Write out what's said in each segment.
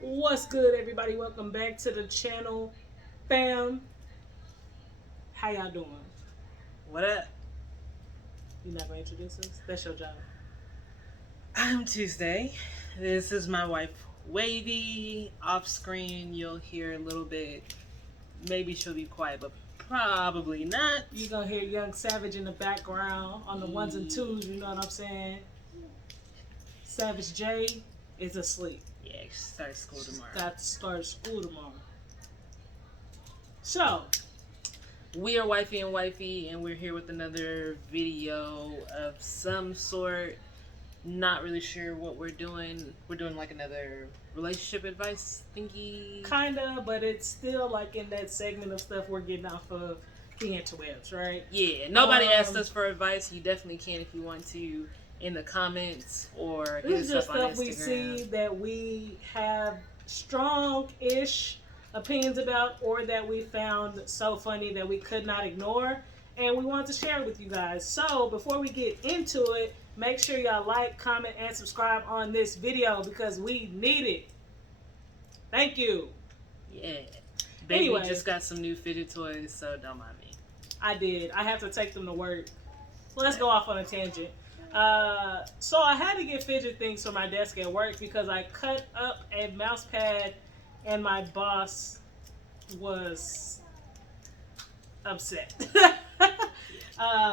What's good, everybody? Welcome back to the channel, fam. How y'all doing? What up? You not gonna introduce us? That's your job. I'm Tuesday. This is my wife, Wavy. Off screen, you'll hear a little bit. Maybe she'll be quiet, but probably not. You gonna hear Young Savage in the background on the ones and twos. You know what I'm saying? Savage J is asleep. Yeah, she starts school tomorrow. Got to start school tomorrow. So, We are Wifey and Wifey, and we're here with another video of some sort. Not really sure what we're doing. We're doing like another relationship advice thingy. kinda, but it's still like in that segment of stuff we're getting off of the interwebs, right? Yeah, nobody asked us for advice. You definitely can if you want to in the comments or hit This us is just up on stuff Instagram. we see that we have strong-ish opinions about, or that we found so funny that we could not ignore, and we wanted to share it with you guys. So before we get into it, make sure y'all like, comment, and subscribe on this video because we need it. Thank you. Yeah. Baby Anyway. just got some new fidget toys, so don't mind me. I did. I have to take them to work. Let's go off on a tangent. So I had to get fidget things for my desk at work because I cut up a mouse pad and my boss was upset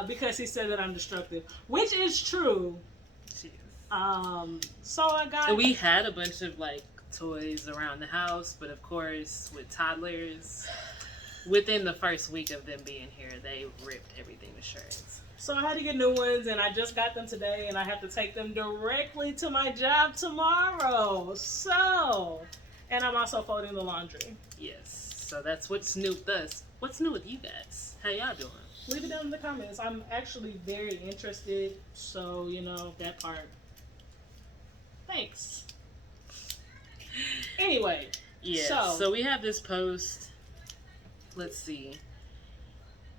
because he said that I'm destructive, which is true. Jeez. So I got. And we had a bunch of like toys around the house, but of course with toddlers, within the first week of them being here, they ripped everything to shreds. So I had to get new ones, and I just got them today, and I have to take them directly to my job tomorrow. So, and I'm also folding the laundry. Yes. So that's what's new with us. What's new with you guys? How y'all doing? Leave it down in the comments. I'm actually very interested, so you know that part. Thanks. Anyway, Yeah. So we have this post. Let's see.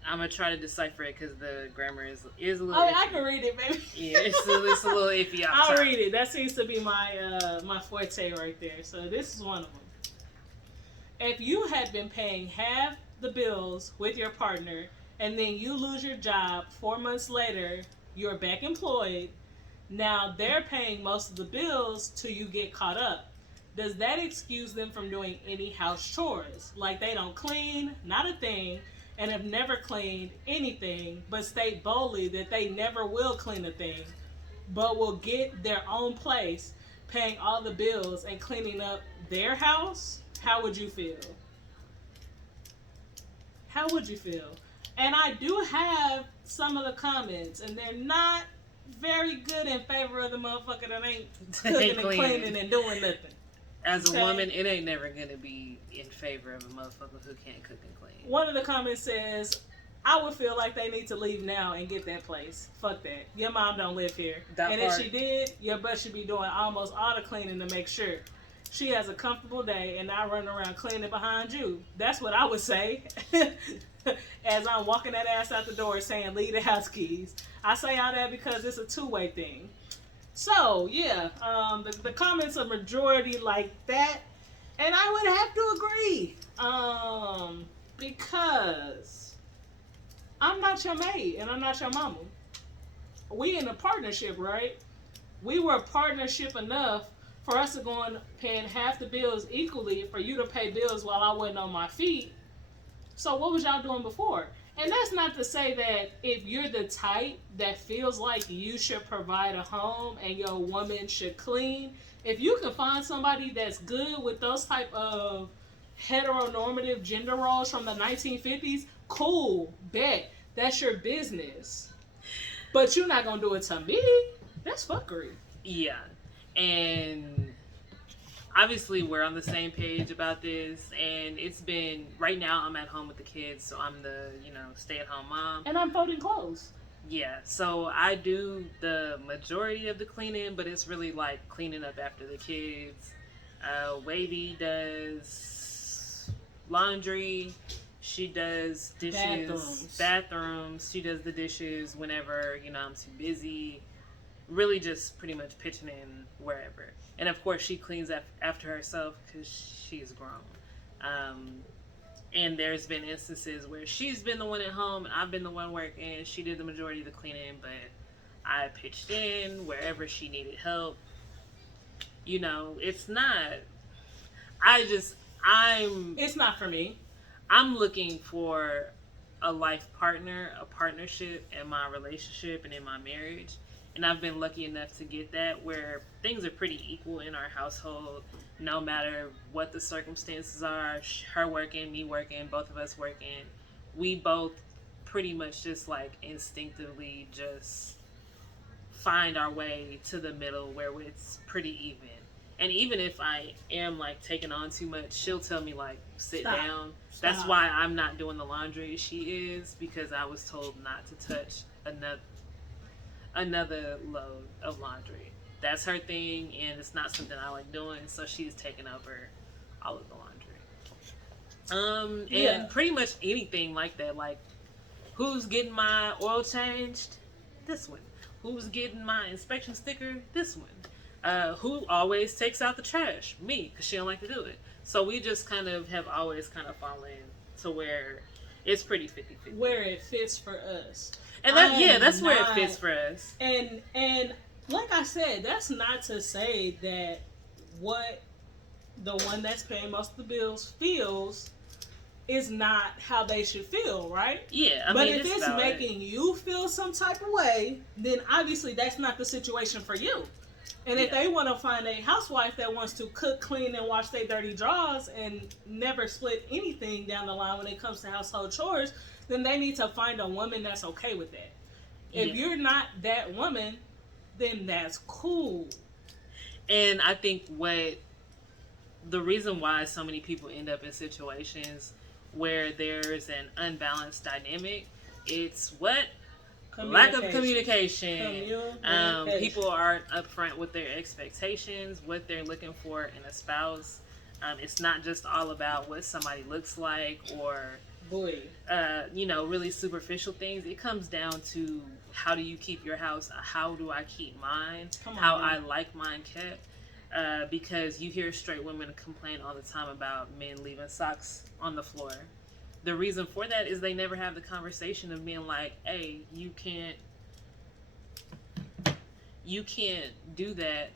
I'm gonna try to decipher it because the grammar is a little. oh, iffy. I can read it, baby. Yeah, it's a little iffy. I'll read it. That seems to be my my forte right there. So this is one of them. If you had been paying half the bills with your partner, and then you lose your job 4 months later, you're back employed. Now they're paying most of the bills till you get caught up. Does that excuse them from doing any house chores? Like they don't clean, not a thing, and have never cleaned anything, but state boldly that they never will clean a thing, but will get their own place, paying all the bills and cleaning up their house? How would you feel? How would you feel? And I do have some of the comments, and they're not very good in favor of the motherfucker that ain't cooking and cleaning and doing nothing. As a Okay. woman, it ain't never gonna be in favor of a motherfucker who can't cook and clean. One of the comments says, I would feel like they need to leave now and get that place. Fuck that. Your mom don't live here. That and part. if she did, your butt should be doing almost all the cleaning to make sure she has a comfortable day and not running around cleaning behind you. That's what I would say. As I'm walking that ass out the door saying, leave the house keys. I say all that because it's a two-way thing. So, yeah, the comments are majority like that. And I would have to agree. Because I'm not your maid and I'm not your mama. We in a partnership, right? We were a partnership enough for us to go on paying half the bills equally for you to pay bills while I wasn't on my feet. So what was y'all doing before? And that's not to say that if you're the type that feels like you should provide a home and your woman should clean, if you can find somebody that's good with those type of heteronormative gender roles from the 1950s, cool, bet. That's your business. But you're not going to do it to me. That's fuckery. Yeah, and obviously we're on the same page about this, and it's been, right now I'm at home with the kids, so I'm the, stay-at-home mom. And I'm folding clothes. Yeah, so I do the majority of the cleaning, but it's really like cleaning up after the kids. Wavy does laundry. She does dishes, bathrooms. She does the dishes whenever, I'm too busy. really just pretty much pitching in wherever. And of course, she cleans after herself because she's grown. And there's been instances where she's been the one at home and I've been the one working. She did the majority of the cleaning, but I pitched in wherever she needed help. You know, it's not. It's not for me. I'm looking for a life partner, a partnership in my relationship and in my marriage. And I've been lucky enough to get that where things are pretty equal in our household, no matter what the circumstances are. Her working, me working, both of us working. We both pretty much just like instinctively just find our way to the middle where it's pretty even. And even if I am like taking on too much, she'll tell me like, sit down. That's why I'm not doing the laundry. She is, because I was told not to touch another load of laundry. That's her thing, and it's not something I like doing, so she's taking over all of the laundry. And pretty much anything like that, like who's getting my oil changed? This one. Who's getting my inspection sticker? This one. Who always takes out the trash? Me, because she don't like to do it. So we just kind of have always kind of fallen to where it's pretty 50-50. Where it fits for us. And that's where it fits for us. And like I said, that's not to say that what the one that's paying most of the bills feels is not how they should feel, right? Yeah, but if it's making you feel some type of way, then obviously that's not the situation for you. And if they want to find a housewife that wants to cook, clean, and wash their dirty drawers and never split anything down the line when it comes to household chores, then they need to find a woman that's okay with that. If you're not that woman, then that's cool. And I think the reason why so many people end up in situations where there's an unbalanced dynamic, it's lack of communication. People aren't upfront with their expectations, what they're looking for in a spouse. It's not just all about what somebody looks like or really superficial things. It comes down to how do you keep your house? How do I keep mine? I like mine kept. Because you hear straight women complain all the time about men leaving socks on the floor. The reason for that is they never have the conversation of being like, hey, you can't do that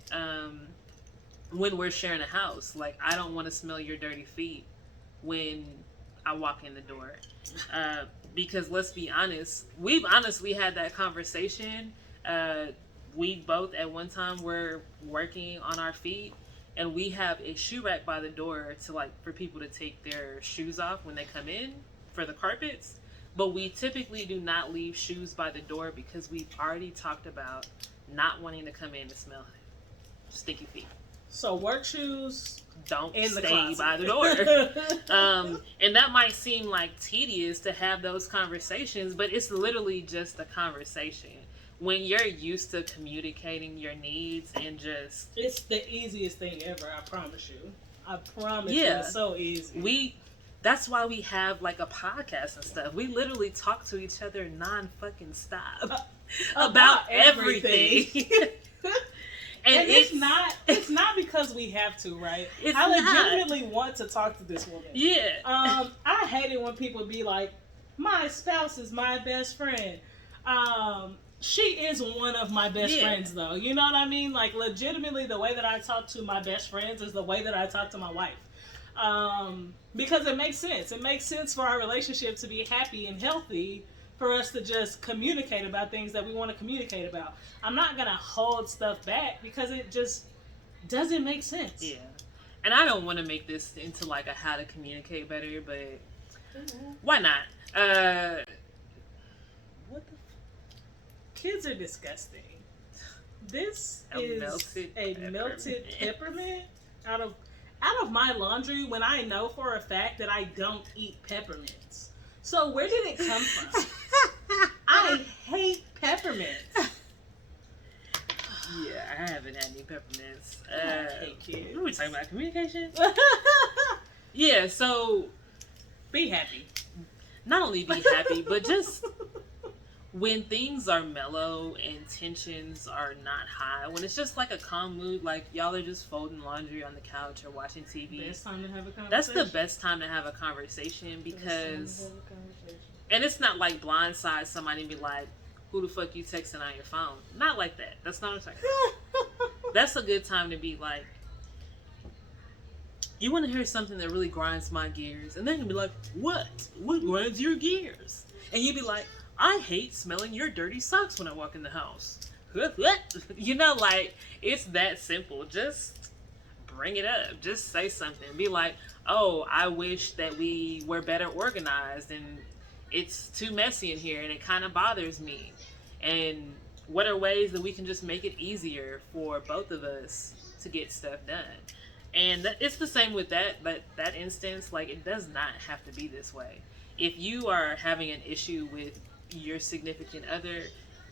when we're sharing a house. Like, I don't want to smell your dirty feet when I walk in the door. Because let's be honest, we've honestly had that conversation. We both at one time were working on our feet. And we have a shoe rack by the door for people to take their shoes off when they come in for the carpets. But we typically do not leave shoes by the door because we've already talked about not wanting to come in and smell stinky feet. So work shoes don't stay by the door. And that might seem like tedious to have those conversations, but it's literally just a conversation. When you're used to communicating your needs and just... It's the easiest thing ever, I promise you. I promise you, it's so easy. That's why we have like a podcast and stuff. We literally talk to each other non-fucking stop about everything. And it's not because we have to, right? I legitimately want to talk to this woman. Yeah. I hate it when people be like, my spouse is my best friend. She is one of my best friends, though. You know what I mean? Like, legitimately, the way that I talk to my best friends is the way that I talk to my wife. Because it makes sense. It makes sense for our relationship to be happy and healthy, for us to just communicate about things that we want to communicate about. I'm not going to hold stuff back because it just doesn't make sense. Yeah. And I don't want to make this into like a how to communicate better, but why not? What the Kids are disgusting. This is a melted peppermint out of my laundry when I know for a fact that I don't eat peppermints. So where did it come from? I hate peppermints. Yeah, I haven't had any peppermints. I hate kids. What are we talking about? Communication? Yeah, so be happy. Not only be happy, but just when things are mellow and tensions are not high, when it's just like a calm mood, like y'all are just folding laundry on the couch or watching TV. Best time to have a conversation. That's the best time to have a conversation because, and it's not like blindside somebody and be like, "Who the fuck you texting on your phone?" Not like that. That's not what I'm talking. That's a good time to be like, you want to hear something that really grinds my gears, and then you'll be like, "What? What grinds your gears?" And you'd be like, "I hate smelling your dirty socks when I walk in the house." You know, like, it's that simple. Just bring it up. Just say something. Be like, "Oh, I wish that we were better organized, and it's too messy in here, and it kind of bothers me. And what are ways that we can just make it easier for both of us to get stuff done?" And it's the same with that instance. Like, it does not have to be this way. If you are having an issue with your significant other,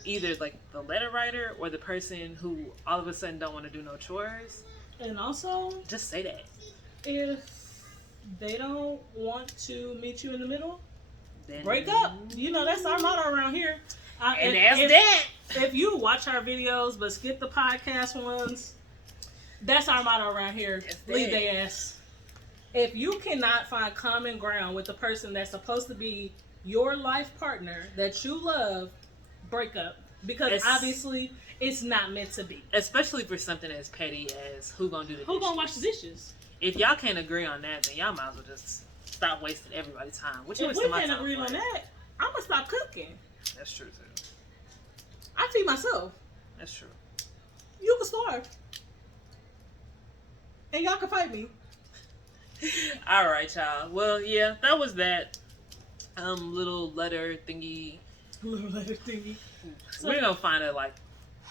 either like the letter writer or the person who all of a sudden don't want to do no chores, and also just say that. If they don't want to meet you in the middle, Then break up. You know, that's our motto around here. And that's that. If you watch our videos but skip the podcast ones, that's our motto around here. Leave their ass. If you cannot find common ground with the person that's supposed to be your life partner that you love, break up. Because obviously it's not meant to be. Especially for something as petty as who gonna do the dishes. Who gonna wash the dishes? If y'all can't agree on that, then y'all might as well just stop wasting everybody's time. Which if we can't agree on that, I'm gonna stop cooking. That's true too. I feed myself. That's true. You can starve. And y'all can fight me. Alright, y'all. Well, yeah, that was that little letter thingy. Little letter thingy. So, we're gonna find a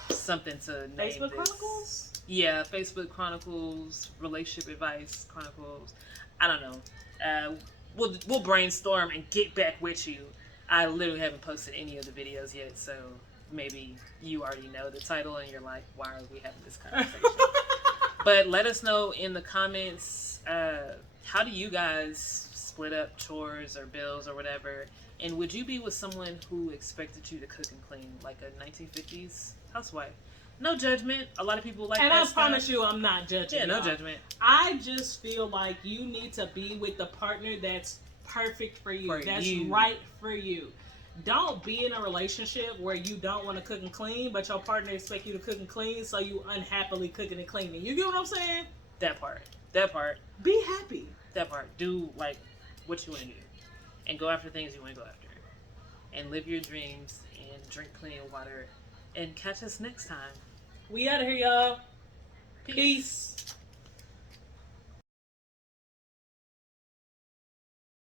something to name Facebook this. Chronicles? Yeah, Facebook Chronicles, Relationship Advice Chronicles. I don't know. We'll brainstorm and get back with you. I literally haven't posted any of the videos yet, so maybe you already know the title and you're like, why are we having this conversation? But let us know in the comments, how do you guys split up chores or bills or whatever? And would you be with someone who expected you to cook and clean, like a 1950s housewife? No judgment. A lot of people like and that. And I promise you, I'm not judging. Yeah, no judgment. I just feel like you need to be with the partner that's perfect for you. That's right for you. Don't be in a relationship where you don't want to cook and clean, but your partner expects you to cook and clean, so you unhappily cooking and cleaning. You get what I'm saying? That part. Be happy. That part. Do what you want to do, and go after things you want to go after, and live your dreams, and drink clean water, and catch us next time. We out of here, y'all. Peace.